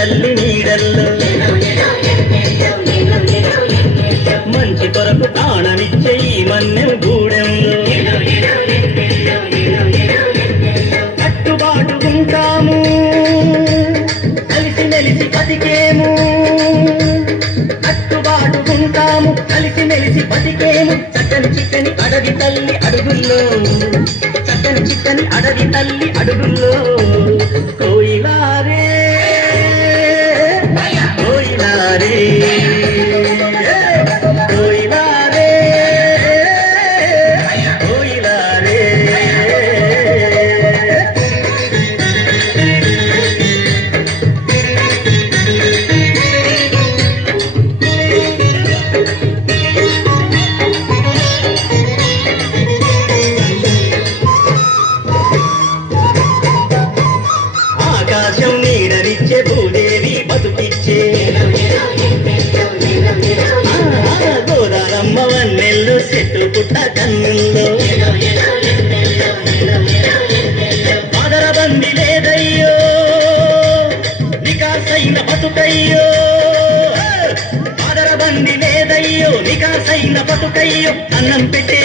తల్లి నీడల్లో మంచి కొరకు ప్రాణమిచ్చే ఈ మన్నెం గూడెంలో కట్టుబాటుకుంటాము కలిసి మెలిసి బతికేము కట్టుబాటుకుంటాము కలిసి మెలిసి బతికేము చక్కని చిక్కని అడవి తల్లి అడుగుల్లో చక్కని చిక్కని అడవి తల్లి అడుగుల్లో కోయిలారే కోయిలారే కోయిలారే కోయిలారే ఆకాశం నీడనిచ్చే భూదేవి బతుకిచ్చే గోదారమ్మ వన్నెల్లు చెట్టు పుట్ట కన్నుల్లో ఆదరబంది లేదయ్యో నికాసైన బతుకయ్యో ఆదరబంది లేదయ్యో నికాసైన బతుకయ్యో అన్నం పెట్టే